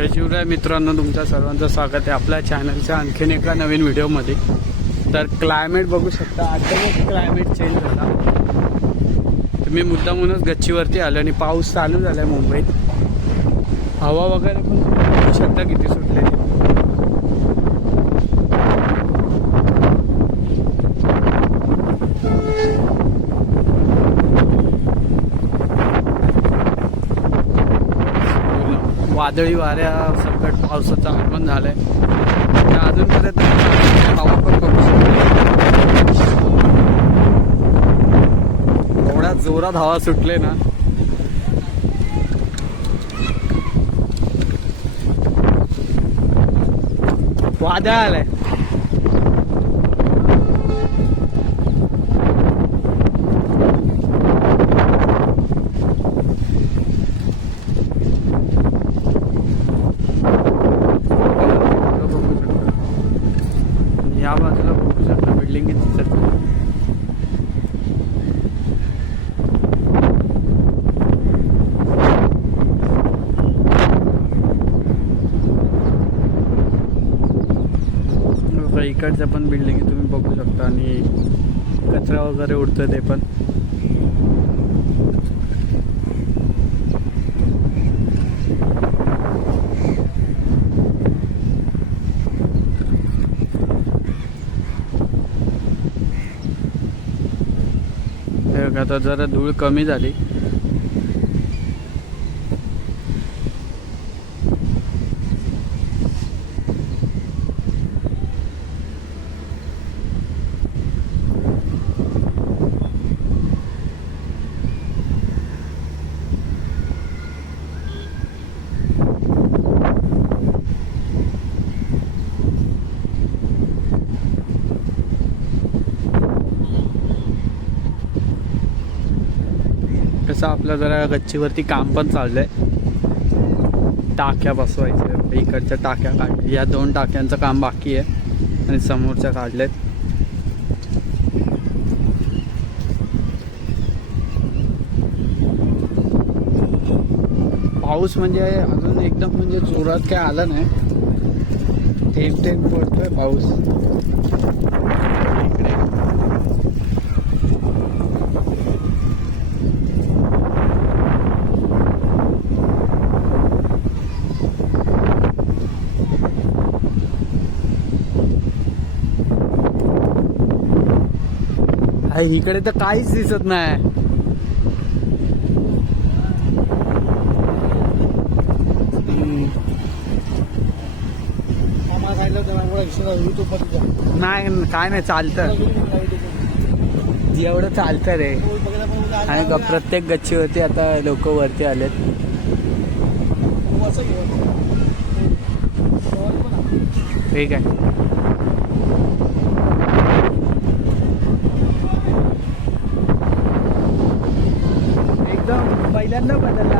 जय शिवराय. मित्रांनो तुमच्या सर्वांचं स्वागत आहे आपल्या चॅनलच्या आणखीन एका नवीन व्हिडिओमध्ये. तर क्लायमेट बघू शकता अचानक क्लायमेट चेंज झाला. तुम्ही मुद्दा मुद्दामूनच गच्चीवरती आलो आणि पाऊस चालू झाला आहे मुंबईत. हवा वगैरे पण बघू शकता किती सुटलेली. वादळी वाऱ्या सकट पावसाचं आगमन झालंय. तर अजूनपर्यंत हवा पण बघू शकतो. एवढ्या जोरात हवा सुटले ना. वादळ आलंय बघू शकता आणि या बाजूला बघू शकता बिल्डिंग किती दिसत बघा, इकडच्या पण बिल्डिंग तुम्ही बघू शकता. आणि कचरा वगैरे उडतं ते पण. आता जरा धूळ कमी झाली. कसं आपलं जरा गच्चीवरती काम पण चाललं आहे टाक्या बसवायच्या इकडच्या टाक्या काढल्या या दोन टाक्यांचं काम बाकी आहे आणि समोरच्या काढलेत. पाऊस म्हणजे अजून एकदम म्हणजे जोरात काय आला नाही. थेंब थेंब पडतोय पाऊस. आहे, इकडे तर काहीच दिसत नाही. नाही काय नाही चालतं. एवढं चालतं रे. आणि ग- प्रत्येक गच्चीवरती आता लोक वरती आलेत. ठीक आहे एकदम पहिल्यांदा बदलला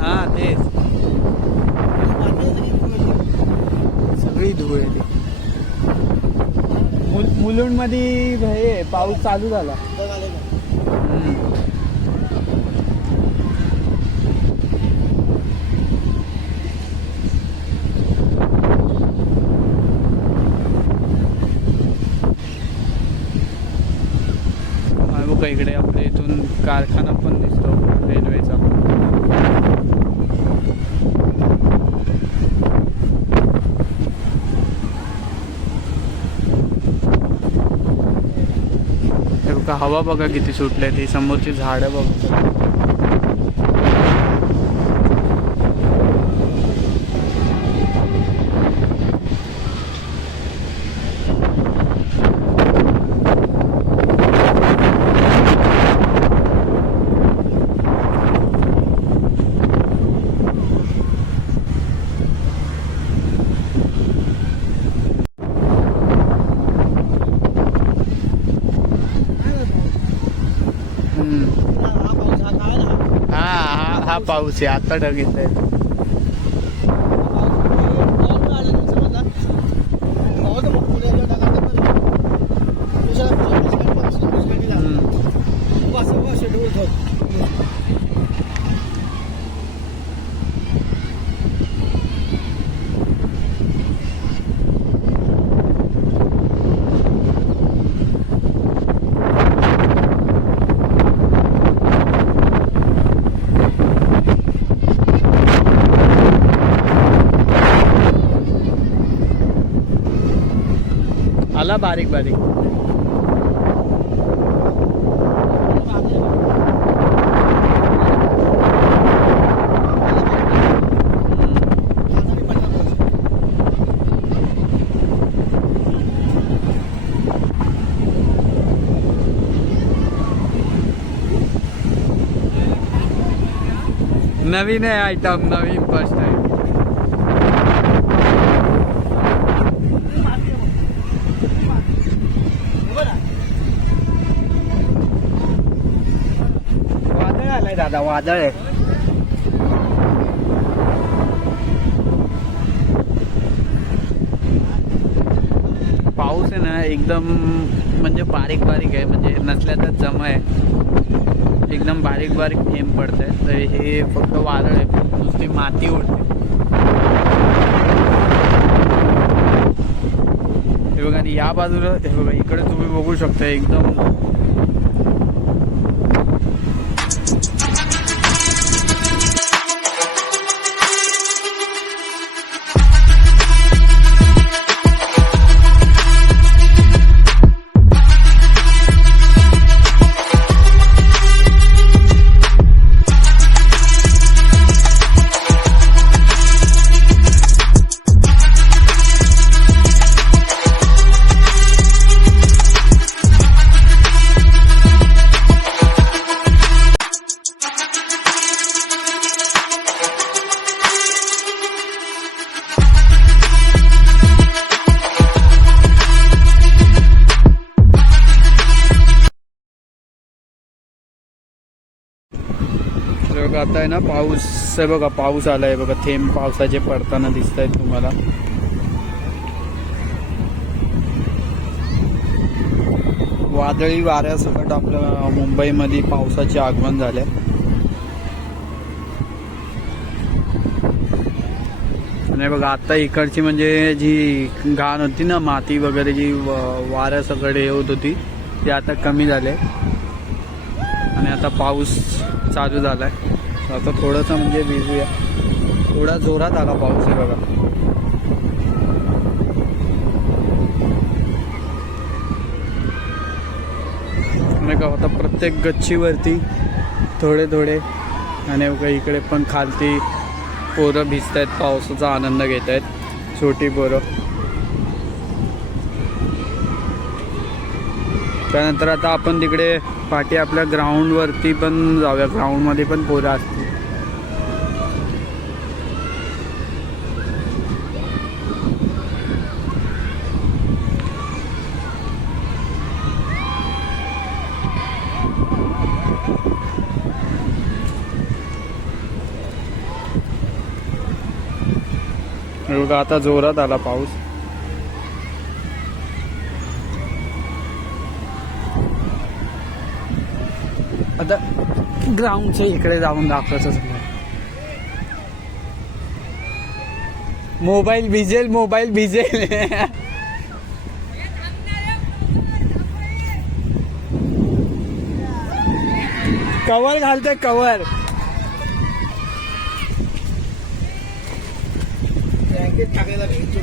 हा तेच. सगळी धूळ आहे मुल मुलुंडमध्ये हे पाऊस चालू झाला. हा इकडे कारखाना पण दिसतो रेल्वेचा हे बघा हवा बघा किती सुटले ती समोरची झाडं बघा. हा हा हा पाऊस आहे. आता ढग आला बारीक बारीक. नवीन आहे आयटम नवीन फर्स्ट आहे. दादा वादळ आहे. पाऊस आहे ना एकदम म्हणजे बारीक बारीक आहे म्हणजे नसल्या तर जम आहे. एकदम बारीक बारीक थेंब पडत आहे तर हे फक्त वादळ आहे नुसती माती उडते. हे बघा आणि या बाजूला हे बघा इकडे तुम्ही बघू शकता एकदम आता आहे ना पाऊस आहे बघा पाऊस आला आहे बघा थेंब पावसाचे पडताना दिसत आहेत तुम्हाला. वादळी वाऱ्यासकट आपल्या मुंबईमध्ये पावसाचे आगमन झाले. आणि बघा आता इकडची म्हणजे जी घाण होती ना माती वगैरे जी वाऱ्यासकट हे होत होती ती आता कमी झाले. आणि आता पाऊस चालू झालाय. आता थोडंसं म्हणजे भिजूया. थोडा जोरात आला पाऊस आहे बघा. नाही का आता प्रत्येक गच्चीवरती थोडे थोडे आणि बघा इकडे पण खालती पोरं भिजत आहेत पावसाचा आनंद घेत आहेत छोटी पोरं. त्यानंतर आता आपण तिकडे पाठी आपल्या ग्राउंडवरती पण जाऊया. ग्राउंडमध्ये पण पोरं असतात. हे आता जोरात आला पाऊस. आता ग्राउंडच्या इकडे जाऊन दाखवायचं मोबाईल भिजेल मोबाईल भिजेल. कवर घालतोय कवर. बँकेत टाकायला भेटतो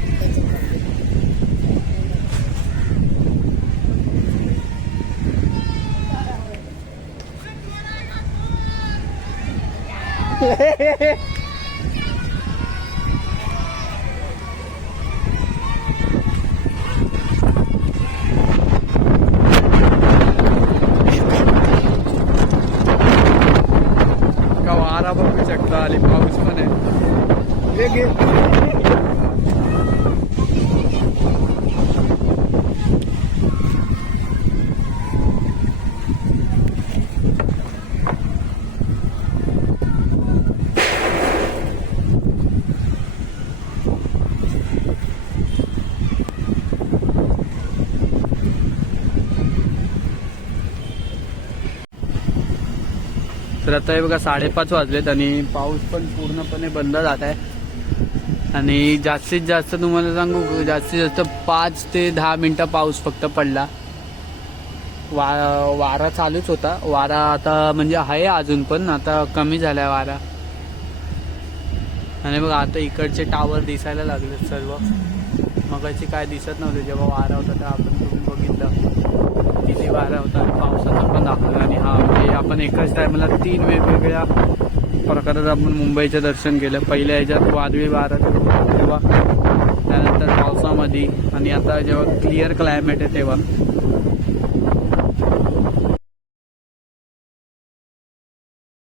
का वारा बघू शकता आणि पाऊस पण आहे. तर आता हे बघा साडेपाच वाजलेत आणि पाऊस पण पूर्णपणे बंद जात आहे. आणि जास्तीत जास्त तुम्हाला सांगू जास्तीत जास्त पाच ते दहा मिनिटं पाऊस फक्त पडला. वा वारा चालूच होता. वारा आता म्हणजे आहे अजून पण आता कमी झालाय वारा. आणि बघा आता इकडचे टावर दिसायला लागले सर्व. मगाची काय दिसत नव्हते जेव्हा वारा होता तेव्हा आपण तुम्ही बघितलं. किती वारा होता आणि पावसाचा पण दाखवला आणि हा आपण एकाच टायमाला तीन वेगवेगळ्या प्रकारात आपण मुंबईचं दर्शन केलं. पहिल्या ह्याच्यात वादळी वारा तेव्हा. त्यानंतर पावसामध्ये. आणि आता जेव्हा क्लिअर क्लायमेट आहे तेव्हा.